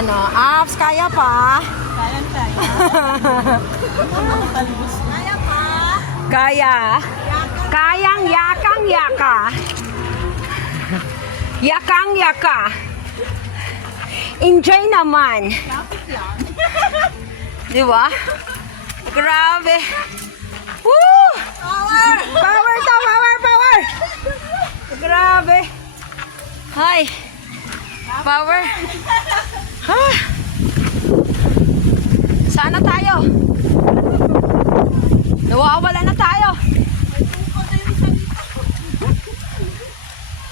Ayan o. Apps, kaya pa. Kaya. Kaya pa. Kaya. Kayang yakang yaka. Yakang yaka. Enjoy naman. Lapit lang. Di ba? Grabe. Woo! Power! Power to, power, power! Grabe. Hi. Power. Ha? Saan na tayo? Nawawala na tayo.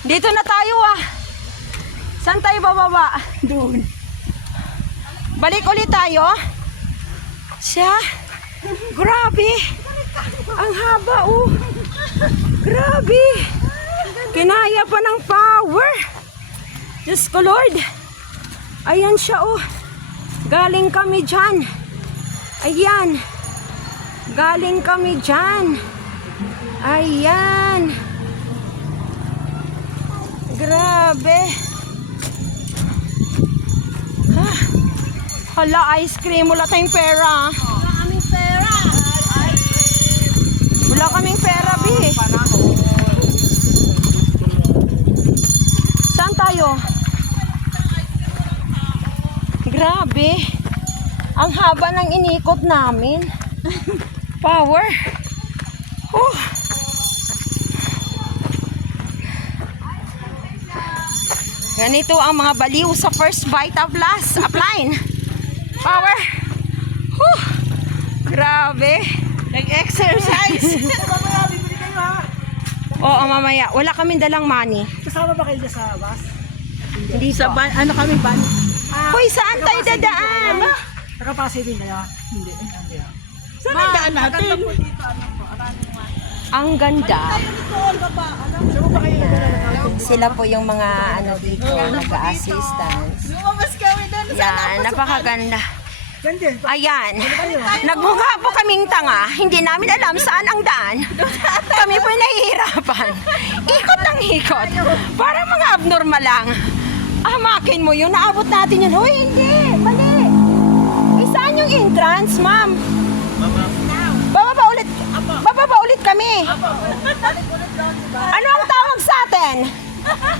Dito na tayo ah. Saan tayo bababa? Doon. Balik ulit tayo. Siya. Grabe. Ang haba oh. Grabe. Kinaya pa ng power. Diyos ko Lord. Ayan siya oh. Galing kami dyan. Ayan. Galing kami dyan. Ayan. Grabe. Ha. Hala, ice cream. Wala tayong pera. Wala kaming pera. Wala kaming pera, Bi. Saan tayo? Grabe. Ang haba ng inikot namin. Power. Ganito ang mga baliw sa first bite of last upline. Power. Grabe. Nag-exercise. Mamaya, bibili kayo ha. Oo, mamaya. Wala kaming dalang money. Kasama ba kayo dyan sa bus? Hindi Sa ban, ano kami ban? Hoy, saan tayo dadaan? Nakapasi din kayo? Hindi. Hindi. Saan ang daan natin? Ang ganda. Saan mo ba kayo nagdala? Sila po yung mga ano dito, nag-assistance. Lumabas kami doon. Yan, napakaganda. Ganda. Ayan, nagbunga po kaming tanga. Hindi namin alam saan ang daan. Kami po nahihirapan. Ikot ng ikot. Parang mga abnormal lang. Makin mo yun, naabot natin yun. Hoy, hindi, mali. Saan yung entrance, ma'am? Bababa ulit. Bababa ulit kami. Ano ang tawag sa atin?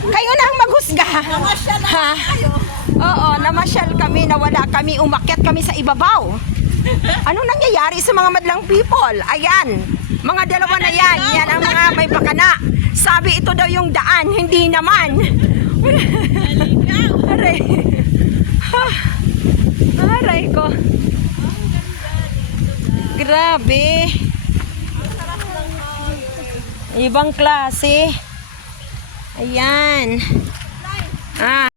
Kayo na ang maghusga. Namasyal na Ha? kayo. Oo, namasyal kami, nawala kami, umakyat kami sa ibabaw. Anong nangyayari sa mga madlang people? Ayan, mga dalawa na yan. Yan ang mga may bakana. Sabi ito daw yung daan, hindi naman. Aray. Ha. Aray ko. Grabe. Ibang klase. Ayan.